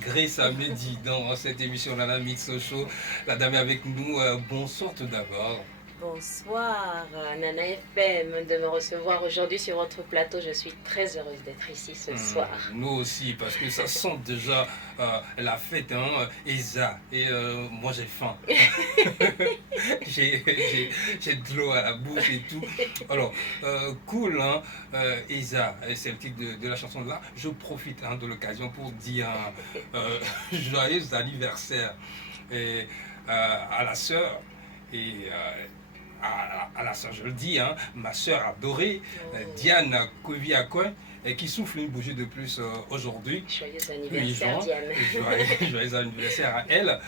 Grace à midi dans cette émission Nana Mix Show. La dame est avec nous. Bonsoir tout d'abord. Bonsoir Nana FM de me recevoir aujourd'hui sur votre plateau. Je suis très heureuse d'être ici ce soir. Nous aussi, parce que ça sent déjà la fête, hein, Isa. Et moi j'ai faim. j'ai de l'eau à la bouche et tout. Alors, cool, hein, Isa, c'est le titre de la chanson de là. Je profite hein, de l'occasion pour dire joyeux anniversaire et, à la sœur. Et à la sœur, je le dis, hein, ma sœur adorée, Diane Koviakouin, qui souffle une bougie de plus aujourd'hui. Joyeux anniversaire, Diane. Joyeux anniversaire à elle.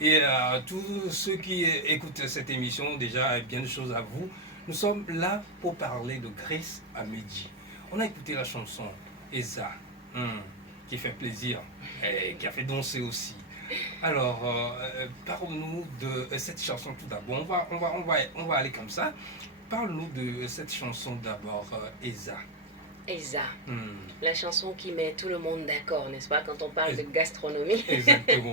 Et à tous ceux qui écoutent cette émission, déjà, bien de choses à vous. Nous sommes là pour parler de Grace à midi. On a écouté la chanson Eza, qui fait plaisir et qui a fait danser aussi. Alors, parle-nous de cette chanson tout d'abord. On va aller comme ça. Parle-nous de cette chanson d'abord, Eza. Eza, la chanson qui met tout le monde d'accord, n'est-ce pas, quand on parle de gastronomie. Exactement.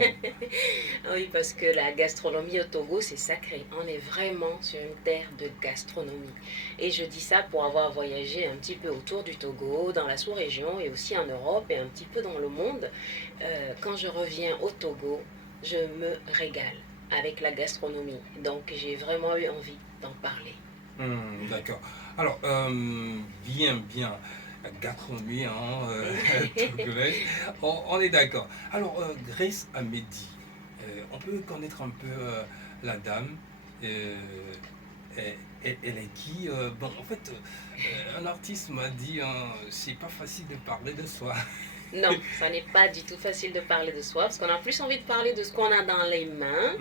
Oui, parce que la gastronomie au Togo, c'est sacré. On est vraiment sur une terre de gastronomie. Et je dis ça pour avoir voyagé un petit peu autour du Togo, dans la sous-région et aussi en Europe et un petit peu dans le monde. Quand je reviens au Togo, je me régale avec la gastronomie. Donc j'ai vraiment eu envie d'en parler. D'accord. Alors, bien. Gastronomie, hein, on est d'accord. Alors, Grace à midi, on peut connaître un peu la dame. Elle est qui bon, en fait, un artiste m'a dit, c'est pas facile de parler de soi. Non, ça n'est pas du tout facile de parler de soi, parce qu'on a plus envie de parler de ce qu'on a dans les mains,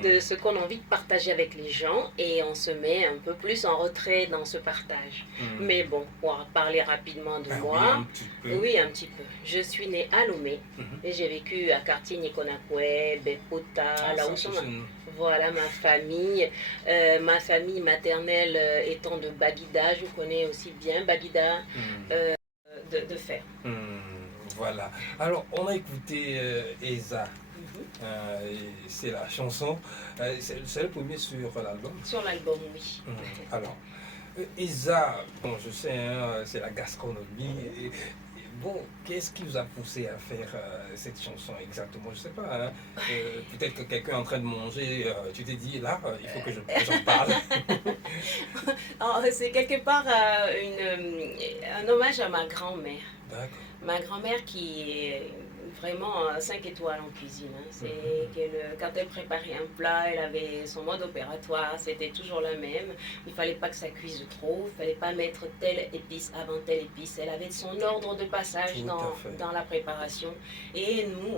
de ce qu'on a envie de partager avec les gens, et on se met un peu plus en retrait dans ce partage. Mais bon, pour parler rapidement de moi, oui, un petit peu. Je suis née à Lomé, et j'ai vécu à quartier Nikonakwe, Bepota, là où sont... Voilà ma famille maternelle étant de Baguida, je connais aussi bien Baguida de fer. Voilà. Alors, on a écouté Eza. C'est la chanson. C'est le premier sur l'album. Sur l'album, oui. Alors, Eza, bon, je sais, hein, c'est la gastronomie. Bon, qu'est-ce qui vous a poussé à faire cette chanson exactement? Je sais pas. Hein. Peut-être que quelqu'un est en train de manger. Tu t'es dit, là, il faut que j'en parle. C'est quelque part un hommage à ma grand-mère. D'accord. Ma grand-mère qui est vraiment 5 étoiles en cuisine. Hein. C'est quand elle préparait un plat, elle avait son mode opératoire, c'était toujours la même. Il ne fallait pas que ça cuise trop, il ne fallait pas mettre telle épice avant telle épice. Elle avait son ordre de passage dans la préparation. Et nous,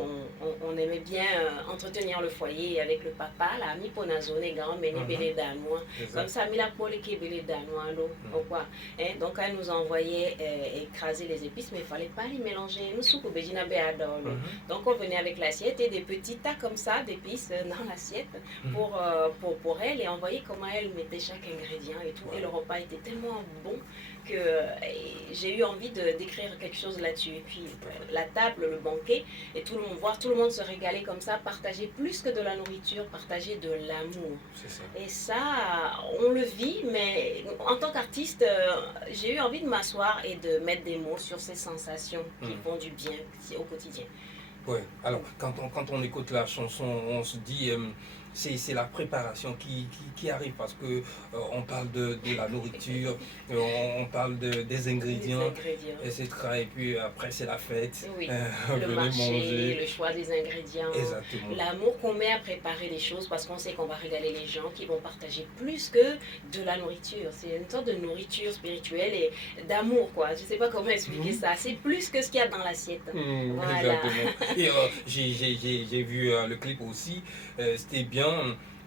on aimait bien entretenir le foyer avec le papa, la mi ponazo négan, mais ni danois. Comme ça, mi la pole qui belé danois, donc elle nous envoyait écraser les épices, mais il ne fallait pas les mélanger. Nous, soupe bejina béadol. Donc on venait avec l'assiette et des petits tas comme ça d'épices dans l'assiette pour elle, et on voyait comment elle mettait chaque ingrédient et tout. Et le repas était tellement bon que j'ai eu envie d'écrire quelque chose là-dessus. Et puis la table, le banquet, et voir tout le monde se régaler comme ça, partager plus que de la nourriture, partager de l'amour. Et ça, on le vit, mais en tant qu'artiste, j'ai eu envie de m'asseoir et de mettre des mots sur ces sensations qui font du bien au quotidien. Oui, alors quand on écoute la chanson, on se dit c'est la préparation qui arrive parce que on parle de la nourriture, on parle des ingrédients, etc. Et puis après c'est la fête, oui. Le marché, manger. Le choix des ingrédients, l'amour qu'on met à préparer les choses parce qu'on sait qu'on va régaler les gens qui vont partager plus que de la nourriture. C'est une sorte de nourriture spirituelle et d'amour, quoi. Je ne sais pas comment expliquer ça. C'est plus que ce qu'il y a dans l'assiette. Voilà. Exactement. Et j'ai vu le clip aussi, c'était bien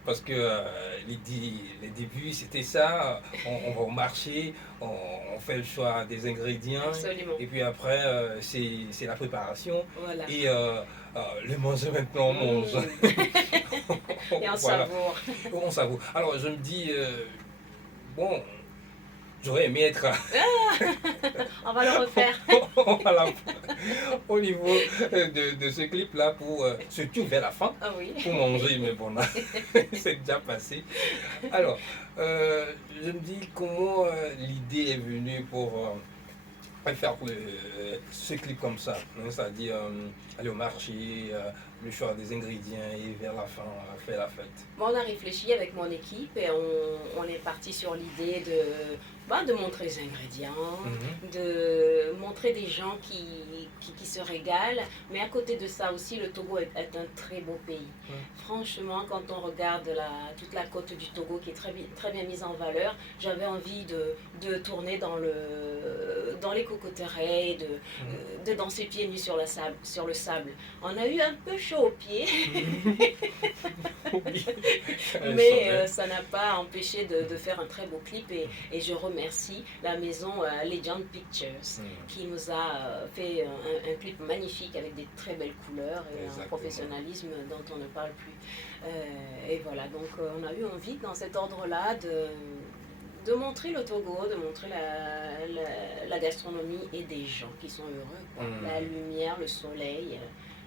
parce que les débuts c'était ça, on va au marché, on fait le choix des ingrédients. Absolument. Et puis après c'est la préparation. Voilà. Et le manger maintenant on mange. Et on savoure. On savoure. Alors je me dis, bon, j'aurais aimé être On va le refaire. voilà, au niveau de ce clip-là pour surtout vers la fin Ah oui. pour manger, mais bon, là, c'est déjà passé. Alors, je me dis comment l'idée est venue pour faire ce clip comme ça, hein, c'est-à-dire aller au marché, le choix des ingrédients et vers la fin faire la fête. Bon, on a réfléchi avec mon équipe et on est parti sur l'idée de montrer les ingrédients, de montrer des gens qui se régalent. Mais à côté de ça aussi, le Togo est un très beau pays. Franchement, quand on regarde toute la côte du Togo qui est très bien mise en valeur, j'avais envie de tourner dans les cocoteraies, de danser pieds nus sur le sable. On a eu un peu chaud aux pieds, mais ça n'a pas empêché de faire un très beau clip et je remercie la maison Legend Pictures qui nous a fait un clip magnifique avec des très belles couleurs et Exactement. un professionnalisme dont on ne parle plus. Et voilà, donc on a eu envie dans cet ordre-là de montrer le Togo, de montrer la gastronomie et des gens qui sont heureux, quoi. La lumière, le soleil,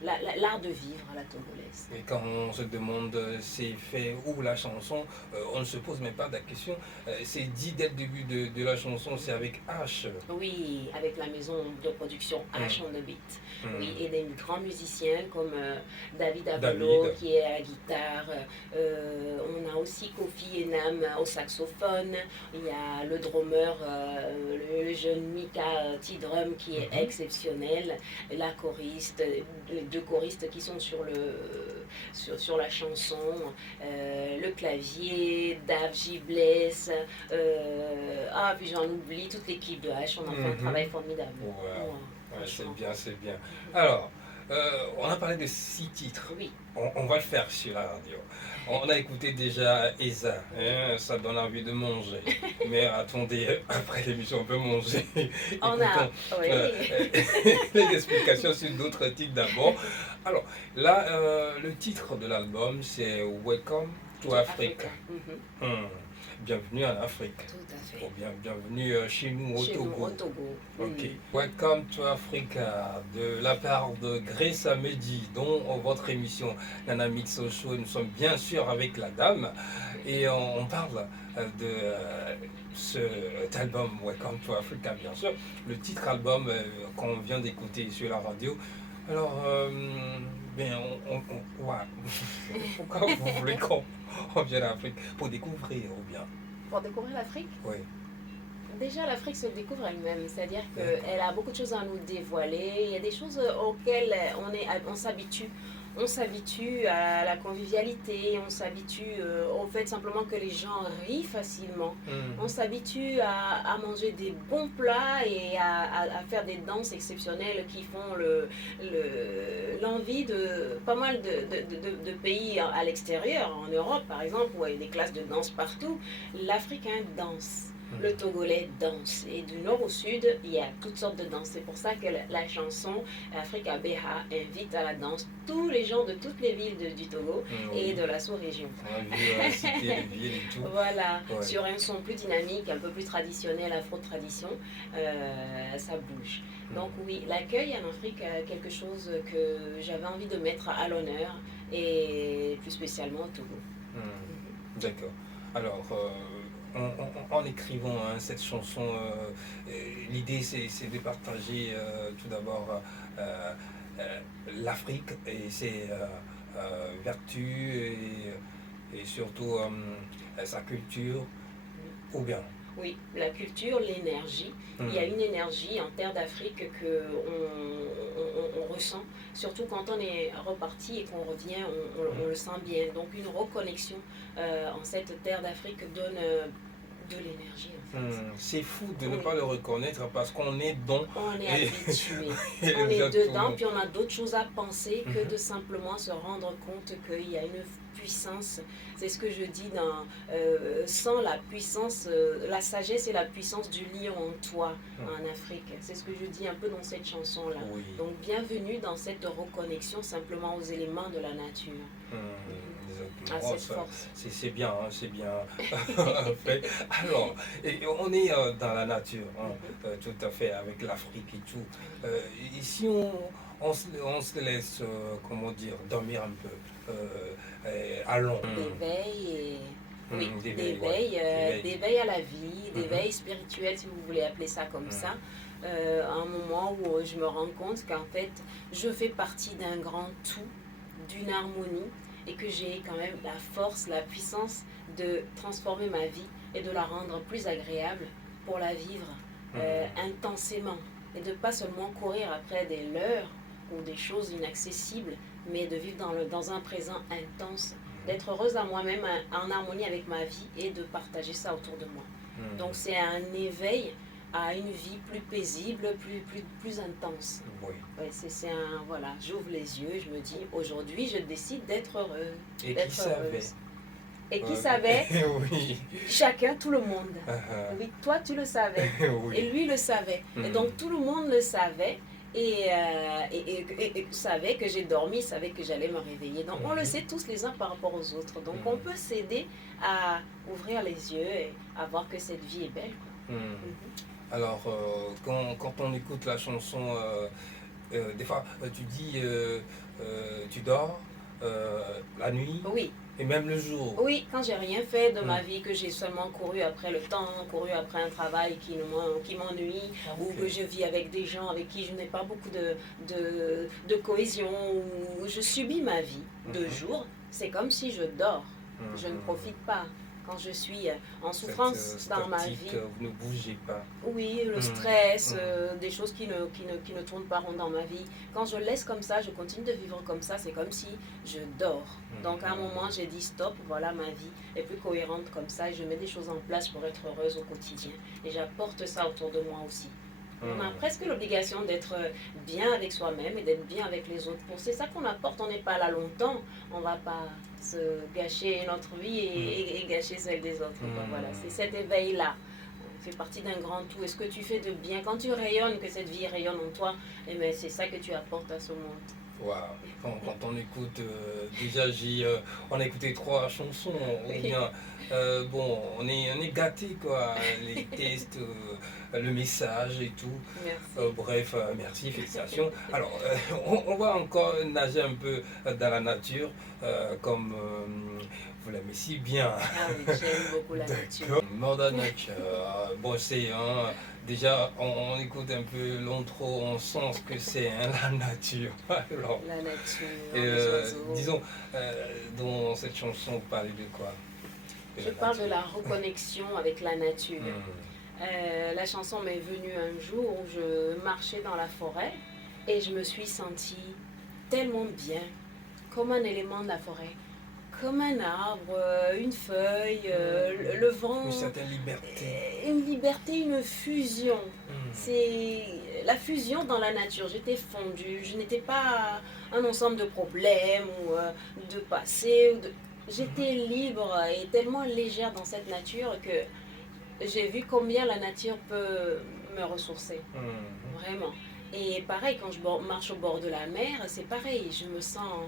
l'art de vivre à la togolaise. Et quand on se demande c'est fait où la chanson, on ne se pose même pas la question. C'est dit dès le début de la chanson, c'est avec H. Oui, avec la maison de production H on the Beat. Oui, et des grands musiciens comme David Abelo qui est à la guitare. On a aussi Kofi Enam au saxophone. Il y a le drummer, le jeune Mika T-Drum qui est exceptionnel. La choriste, les deux choristes qui sont sur la chanson. Le clavier, Dave Gibless. Puis j'en oublie, toute l'équipe de H. On a fait un travail formidable. Ouais, c'est bien, c'est bien. Alors, on a parlé de 6 titres. Oui. On va le faire sur la radio. On a écouté déjà Eza, hein, ça donne envie de manger. Mais attendez, après l'émission, on peut manger. On a, oui. Les explications sur d'autres titres d'abord. Alors, là, le titre de l'album, c'est Welcome to Africa. Bienvenue en Afrique. Tout à fait. Ou bien bienvenue chez nous au Togo. Nous, au Togo. Ok. Welcome to Africa, de la part de Grace Amedi, dont votre émission Nana Mixo Show. Nous sommes bien sûr avec la dame et on parle de cet album Welcome to Africa, bien sûr. Le titre album qu'on vient d'écouter sur la radio. Alors, pourquoi vous voulez qu'on vienne en Afrique? Pour découvrir ou bien? Pour découvrir l'Afrique? Oui. Déjà, l'Afrique se découvre elle-même, c'est-à-dire qu'elle a beaucoup de choses à nous dévoiler. Il y a des choses auxquelles on s'habitue. On s'habitue à la convivialité, on s'habitue au fait simplement que les gens rient facilement. On s'habitue à manger des bons plats et à faire des danses exceptionnelles qui font l'envie de pas mal de pays à l'extérieur, en Europe par exemple, où il y a des classes de danse partout. L'Africain danse. Le Togolais danse et du nord au sud, il y a toutes sortes de danses. C'est pour ça que la chanson Africa Beha invite à la danse tous les gens de toutes les villes du Togo et de la sous-région. Citer les villes et tout. Voilà, sur un son plus dynamique, un peu plus traditionnel, afro-tradition, ça bouge. Donc oui, l'accueil en Afrique est quelque chose que j'avais envie de mettre à l'honneur et plus spécialement au Togo. D'accord. Alors, en écrivant cette chanson, l'idée c'est de partager tout d'abord l'Afrique et ses vertus et surtout sa culture, ou bien? Oui, la culture, l'énergie. Il y a une énergie en terre d'Afrique qu'on ressent, surtout quand on est reparti et qu'on revient, on le sent bien. Donc une reconnexion en cette terre d'Afrique donne de l'énergie. En fait. C'est fou de ne pas le reconnaître parce qu'on est dans... On est habitué, on est dedans, puis on a d'autres choses à penser que de simplement se rendre compte qu'il y a une puissance. C'est ce que je dis sans la puissance, la sagesse et la puissance du lion en toi en Afrique. C'est ce que je dis un peu dans cette chanson-là. Donc bienvenue dans cette reconnexion simplement aux éléments de la nature. exactement. à Oh, cette force. c'est bien, hein, c'est bien fait. Alors, et on est dans la nature, hein, tout à fait, avec l'Afrique et tout. Ici, on se laisse, comment dire, dormir un peu. Allons. D'éveil et oui, D'éveil, voilà. D'éveil. d'éveil à la vie, Mhm. d'éveil spirituel si vous voulez appeler ça comme ça. Mhm. À un moment où je me rends compte qu'en fait je fais partie d'un grand tout, d'une harmonie et que j'ai quand même la force, la puissance de transformer ma vie et de la rendre plus agréable pour la vivre intensément et de pas seulement courir après des leurres ou des choses inaccessibles, mais de vivre dans un présent intense, d'être heureuse à moi-même, en harmonie avec ma vie et de partager ça autour de moi. Donc c'est un éveil à une vie plus paisible, plus intense. Oui. Ouais, c'est un, voilà, j'ouvre les yeux, je me dis, aujourd'hui, je décide d'être heureuse. Et d'être qui savait? heureuse. Et qui savait? Oui. Chacun, tout le monde. Oui, toi, tu le savais. Oui. Et lui le savait. Et donc, tout le monde le savait. Et savait que j'ai dormi, savait que j'allais me réveiller. Donc, on le sait tous les uns par rapport aux autres. Donc, on peut s'aider à ouvrir les yeux et à voir que cette vie est belle. Alors, quand on écoute la chanson, des fois, tu dis, tu dors la nuit Oui. et même le jour. Oui, quand j'ai rien fait de ma vie, que j'ai seulement couru après le temps, couru après un travail qui m'ennuie, ou que je vis avec des gens avec qui je n'ai pas beaucoup de cohésion, ou je subis ma vie de jour, c'est comme si je dors. Je ne profite pas. Quand je suis en souffrance dans ma vie. Vous ne bougez pas. Oui, le stress, des choses qui ne tournent pas rond dans ma vie. Quand je laisse comme ça, je continue de vivre comme ça, c'est comme si je dors. Donc à un moment, j'ai dit stop, voilà, ma vie est plus cohérente comme ça et je mets des choses en place pour être heureuse au quotidien. Et j'apporte ça autour de moi aussi. On a presque l'obligation d'être bien avec soi-même et d'être bien avec les autres. C'est ça qu'on apporte, on n'est pas là longtemps, on ne va pas se gâcher notre vie et gâcher celle des autres. Donc voilà, c'est cet éveil-là. Fait partie d'un grand tout. Est-ce que tu fais de bien? Quand tu rayonnes, que cette vie rayonne en toi, eh bien, c'est ça que tu apportes à ce monde. Wow. Quand on écoute, déjà on a écouté 3 chansons, bien, bon, on est gâtés quoi, les tests, le message et tout. Merci. Bref, merci, félicitations. Alors, on va encore nager un peu dans la nature, comme vous l'aimez si bien. Ah oui, j'aime beaucoup la nature. Mother Nature, bon c'est déjà on écoute un peu l'intro, on sent ce que c'est la nature. Alors, la nature, les oiseaux. Disons, dans cette chanson, vous parlez de quoi? Je parle de la reconnexion avec la nature. La chanson m'est venue un jour où je marchais dans la forêt et je me suis sentie tellement bien, comme un élément de la forêt. Comme un arbre, une feuille, le vent. Une certaine liberté. Une liberté, une fusion. C'est la fusion dans la nature. J'étais fondue. Je n'étais pas un ensemble de problèmes ou de passé. J'étais libre et tellement légère dans cette nature que j'ai vu combien la nature peut me ressourcer. Vraiment. Et pareil, quand je marche au bord de la mer, c'est pareil. Je me sens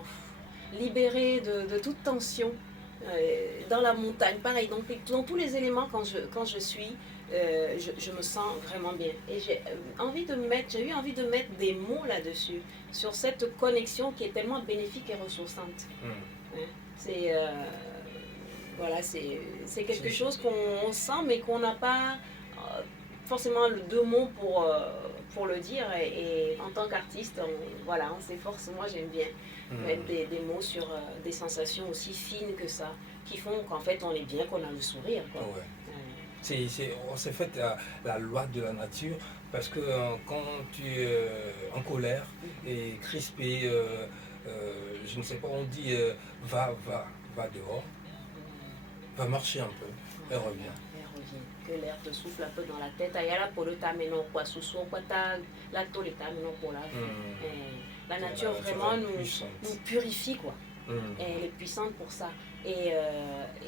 libérée de toute tension. Dans la montagne, pareil, dans tous les éléments, quand je suis, je me sens vraiment bien. Et j'ai eu envie de mettre des mots là-dessus, sur cette connexion qui est tellement bénéfique et ressourçante. C'est voilà, c'est quelque chose qu'on sent, mais qu'on n'a pas forcément deux mots pour le dire. Et en tant qu'artiste, voilà, on s'efforce. Moi, j'aime bien mettre des mots sur des sensations aussi fines que ça, qui font qu'en fait, on est bien, qu'on a le sourire. Quoi. Ouais. On s'est fait la loi de la nature, parce que quand tu es en colère et crispé, je ne sais pas, on dit va dehors, va marcher un peu et reviens. Que l'air te souffle un peu dans la tête. La nature vraiment nous purifie, quoi. Elle est puissante pour ça. Et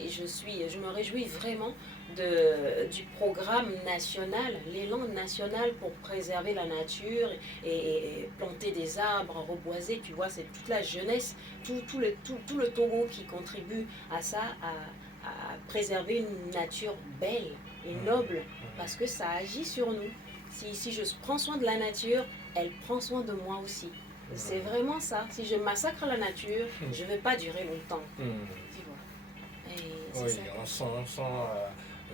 je me réjouis vraiment du programme national, l'élan national pour préserver la nature et planter des arbres, reboiser. Tu vois, c'est toute la jeunesse, tout le Togo qui contribue à ça, à préserver une nature belle et noble, parce que ça agit sur nous. Si je prends soin de la nature, elle prend soin de moi aussi. C'est vraiment ça. Si je massacre la nature, je ne vais pas durer longtemps. Tu vois. Et Oui, ça. on sent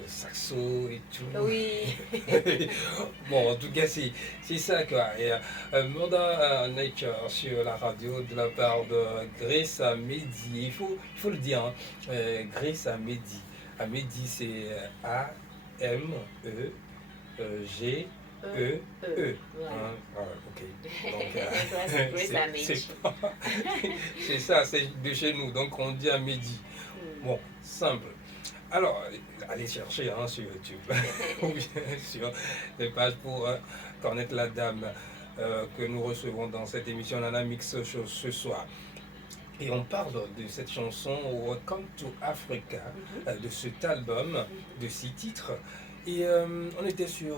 le saxo et tout. Oui. Bon, en tout cas, c'est ça quoi. Et Moda Nature sur la radio de la part de Grace Amedi. Il faut le dire, hein. Grace Amedi. Amedi, c'est A-M-E-G. E. Voilà. Hein, voilà, ok. Donc, Grace Amedi. c'est ça, c'est de chez nous. Donc, on dit Amedi. Bon, simple. Alors, allez chercher hein, sur YouTube ou bien sur les pages pour connaître la dame que nous recevons dans cette émission Nana Mix Show ce soir. Et on parle de cette chanson Welcome to Africa, de cet album de 6 titres. Et on était sur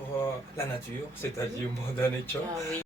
la nature, c'est-à-dire Moda Nature. Ah oui.